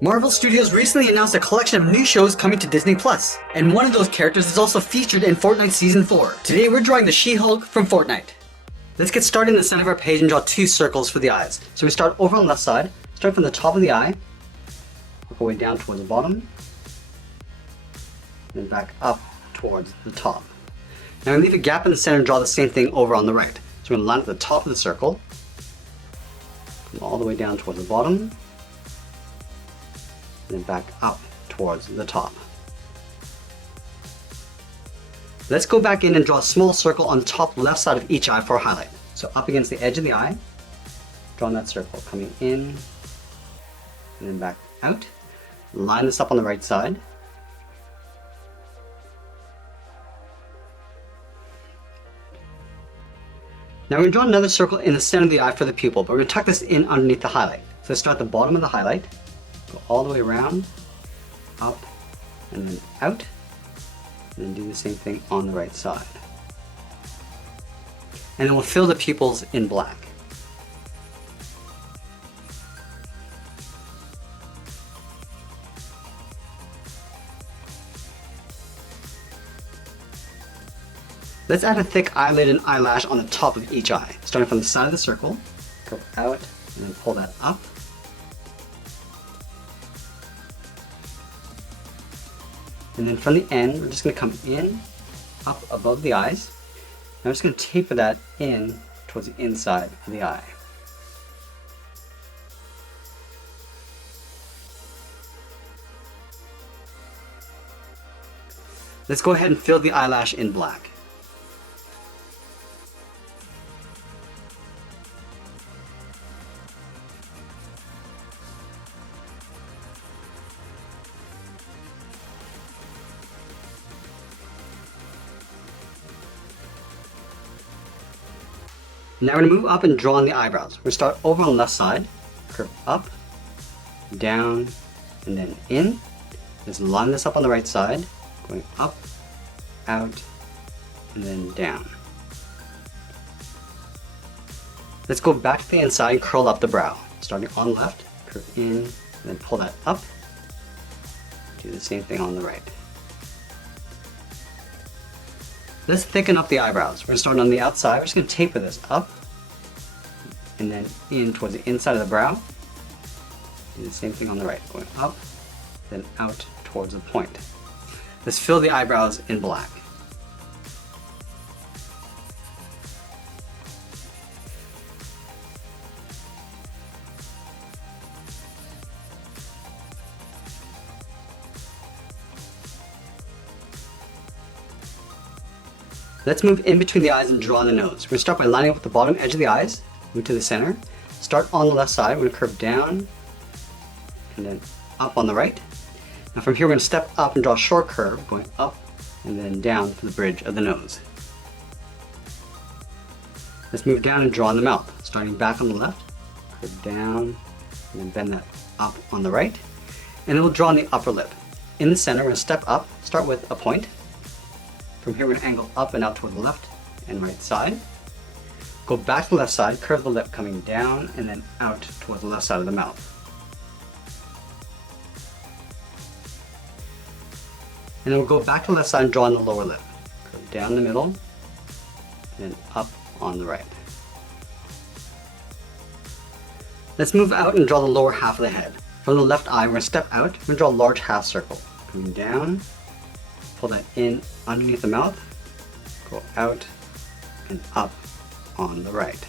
Marvel Studios recently announced a collection of new shows coming to Disney+, and one of those characters is also featured in Fortnite Season 4. Today we're drawing the She-Hulk from Fortnite. Let's get started in the center of our page and draw two circles for the eyes. So we start over on the left side, start from the top of the eye, work our way down towards the bottom, and then back up towards the top. Now we leave a gap in the center and draw the same thing over on the right. So we're going to line at the top of the circle, come all the way down towards the bottom, and then back up towards the top. Let's go back in and draw a small circle on the top left side of each eye for a highlight. So up against the edge of the eye, drawing that circle, coming in, and then back out. Line this up on the right side. Now we're going to draw another circle in the center of the eye for the pupil, but we're going to tuck this in underneath the highlight. So let's start at the bottom of the highlight, go all the way around, up, and then out, and then do the same thing on the right side. And then we'll fill the pupils in black. Let's add a thick eyelid and eyelash on the top of each eye. Starting from the side of the circle, go out, and then pull that up. And then from the end, we're just going to come in, up above the eyes. Now I'm just going to taper that in towards the inside of the eye. Let's go ahead and fill the eyelash in black. Now we're going to move up and draw on the eyebrows. We're going to start over on the left side, curve up, down, and then in. Let's line this up on the right side, going up, out, and then down. Let's go back to the inside and curl up the brow. Starting on the left, curve in, and then pull that up. Do the same thing on the right. Let's thicken up the eyebrows. We're going to start on the outside. We're just going to taper this up and then in towards the inside of the brow. Do the same thing on the right, going up, then out towards the point. Let's fill the eyebrows in black. Let's move in between the eyes and draw the nose. We're going to start by lining up with the bottom edge of the eyes, move to the center. Start on the left side, we're going to curve down and then up on the right. Now from here we're going to step up and draw a short curve, going up and then down for the bridge of the nose. Let's move down and draw in the mouth. Starting back on the left, curve down and then bend that up on the right. And then we'll draw on the upper lip. In the center we're going to step up, start with a point. From here we're going to angle up and out toward the left and right side. Go back to the left side, curve the lip coming down and then out toward the left side of the mouth. And then we'll go back to the left side and draw on the lower lip. Curve down the middle and then up on the right. Let's move out and draw the lower half of the head. From the left eye we're going to step out, we're going to draw a large half circle. Coming down, pull that in underneath the mouth, go out and up on the right.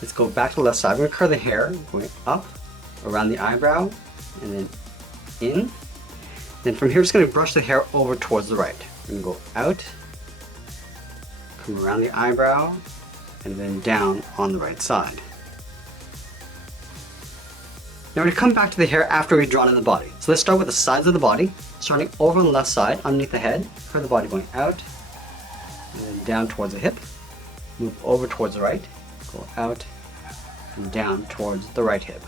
Let's go back to the left side. We're going to curl the hair, going up around the eyebrow and then in. Then from here, we're just going to brush the hair over towards the right. We're going to go out, come around the eyebrow, and then down on the right side. Now we're going to come back to the hair after we've drawn in the body. So let's start with the sides of the body, starting over on the left side, underneath the head, curve the body going out, and then down towards the hip, move over towards the right, go out, and down towards the right hip.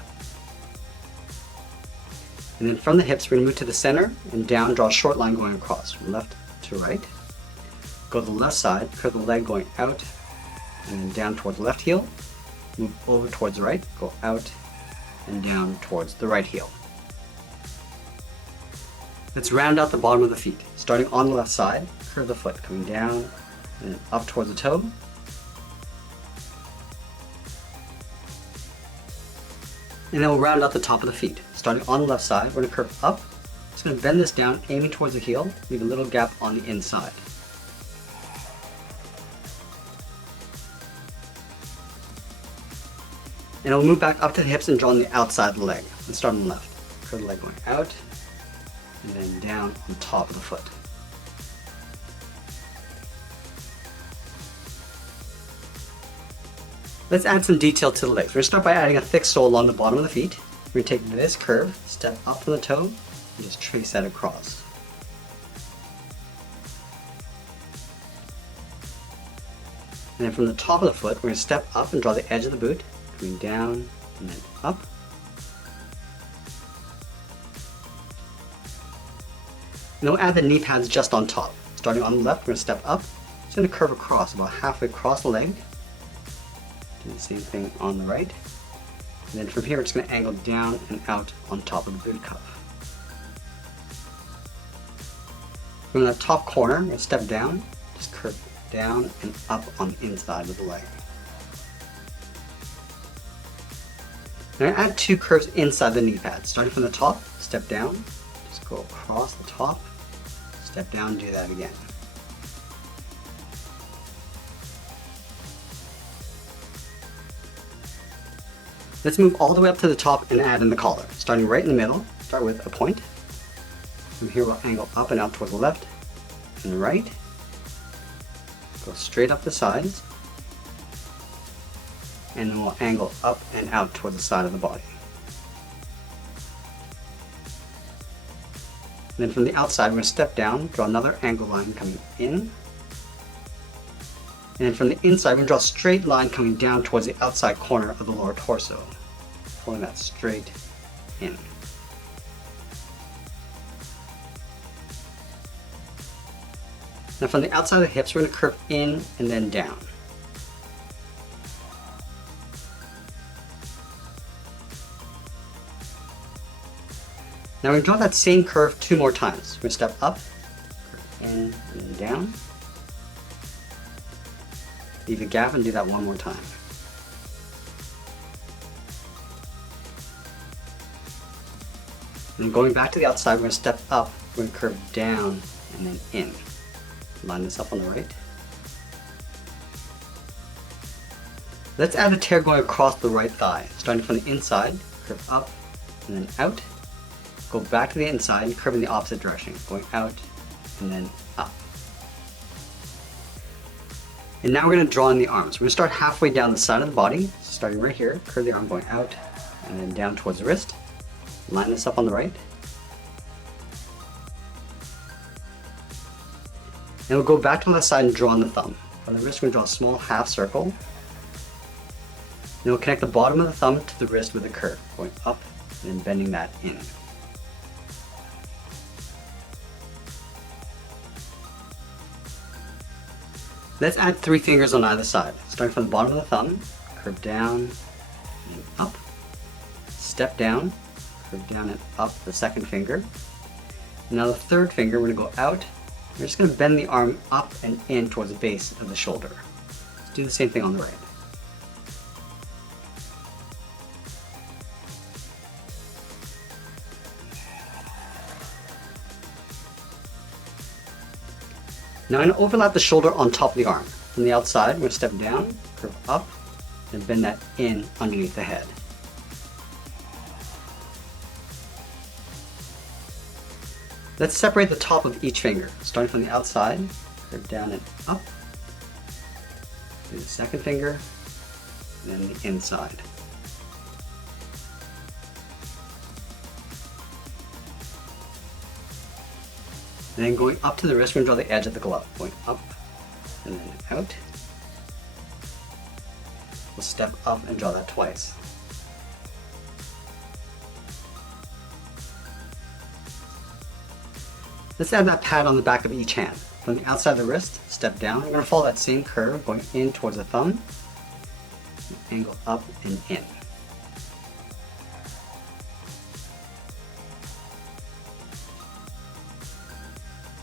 And then from the hips, we're going to move to the center and down, draw a short line going across from left to right. Go to the left side, curve the leg going out, and then down towards the left heel, move over towards the right, go out, and down towards the right heel. Let's round out the bottom of the feet. Starting on the left side, curve the foot, coming down and up towards the toe. And then we'll round out the top of the feet. Starting on the left side, we're going to curve up. Just going to bend this down, aiming towards the heel, leave a little gap on the inside. And we'll move back up to the hips and draw on the outside of the leg. Let's start on the left. Curve the leg going out, and then down on top of the foot. Let's add some detail to the legs. We're going to start by adding a thick sole along the bottom of the feet. We're going to take this curve, step up from the toe, and just trace that across. And then from the top of the foot, we're going to step up and draw the edge of the boot, coming down and then up. And then we'll add the knee pads just on top. Starting on the left, we're going to step up. It's going to curve across, about halfway across the leg. Do the same thing on the right. And then from here, we're just going to angle down and out on top of the boot cuff. From that top corner, we're going to step down, just curve down and up on the inside of the leg. Now I'm going to add two curves inside the knee pads. Starting from the top, step down, just go across the top, step down, do that again. Let's move all the way up to the top and add in the collar. Starting right in the middle, start with a point. From here we'll angle up and out towards the left and the right. Go straight up the sides. And then we'll angle up and out towards the side of the body. And then from the outside, we're going to step down, draw another angle line coming in. And then from the inside, we're going to draw a straight line coming down towards the outside corner of the lower torso, pulling that straight in. Now from the outside of the hips, we're going to curve in and then down. Now we're going to draw that same curve two more times. We're going to step up, curve in and down. Leave a gap and do that one more time. And going back to the outside, we're going to step up, we're going to curve down and then in. Line this up on the right. Let's add a tear going across the right thigh. Starting from the inside, curve up and then out. Go back to the inside and curve in the opposite direction, going out and then up. And now we're going to draw in the arms. We're going to start halfway down the side of the body, starting right here, curve the arm going out and then down towards the wrist. Line this up on the right. And we'll go back to the left side and draw on the thumb. On the wrist, we're going to draw a small half circle. Then we'll connect the bottom of the thumb to the wrist with a curve, going up and then bending that in. Let's add 3 fingers on either side. Starting from the bottom of the thumb, curve down and up, step down, curve down and up the second finger. Now the third finger, we're going to go out. We're just going to bend the arm up and in towards the base of the shoulder. Let's do the same thing on the right. Now I'm going to overlap the shoulder on top of the arm. From the outside, we're going to step down, curve up, and bend that in underneath the head. Let's separate the top of each finger. Starting from the outside, curve down and up. Do the second finger, and then the inside. And then going up to the wrist, we're going to draw the edge of the glove. Going up and then out. We'll step up and draw that twice. Let's add that pad on the back of each hand. From the outside of the wrist, step down. We're going to follow that same curve, going in towards the thumb. Angle up and in.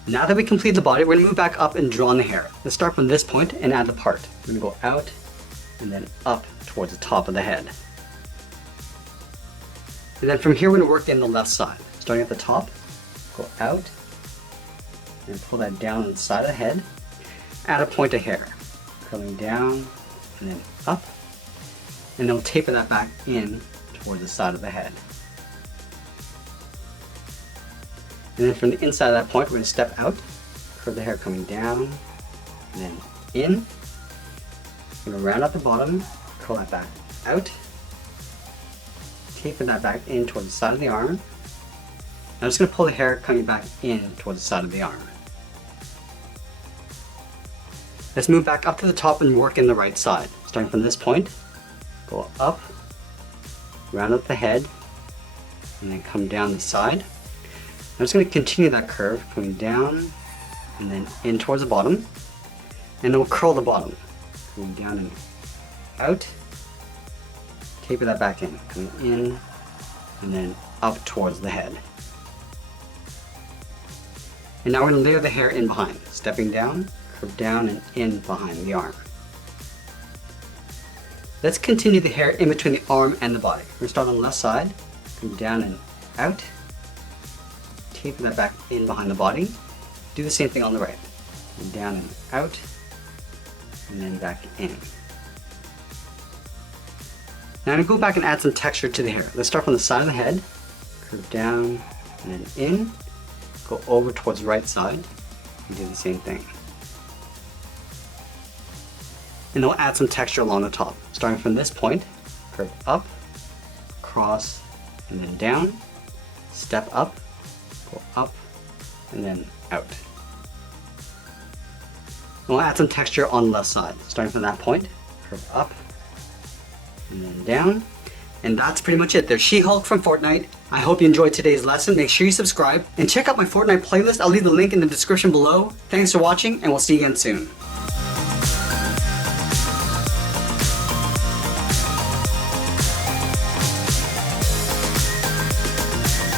Now that we complete the body, we're gonna move back up and draw on the hair. Let's start from this point and add the part. We're gonna go out and then up towards the top of the head. And then from here, we're gonna work in the left side. Starting at the top, go out and pull that down on the side of the head. Add a point of hair, curling down and then up. And then we'll taper that back in towards the side of the head. And then from the inside of that point, we're going to step out, curve the hair coming down, and then in. We're going to round out the bottom, curl that back out, taper that back in towards the side of the arm. I'm just going to pull the hair coming back in towards the side of the arm. Let's move back up to the top and work in the right side. Starting from this point, go up, round out the head, and then come down the side. I'm just going to continue that curve, coming down and then in towards the bottom. And then we'll curl the bottom, coming down and out. Taper that back in, coming in and then up towards the head. And now we're going to layer the hair in behind, stepping down, curve down and in behind the arm. Let's continue the hair in between the arm and the body. We're going to start on the left side, come down and out. Taper that back in behind the body. Do the same thing on the right. Down and out, and then back in. Now I'm going to go back and add some texture to the hair. Let's start from the side of the head, curve down, and then in, go over towards the right side, and do the same thing. And then we'll add some texture along the top. Starting from this point, curve up, cross, and then down, step up, go up, and then out. And we'll add some texture on the left side. Starting from that point, curve up, and then down. And that's pretty much it. There's She-Hulk from Fortnite. I hope you enjoyed today's lesson. Make sure you subscribe and check out my Fortnite playlist. I'll leave the link in the description below. Thanks for watching, and we'll see you again soon.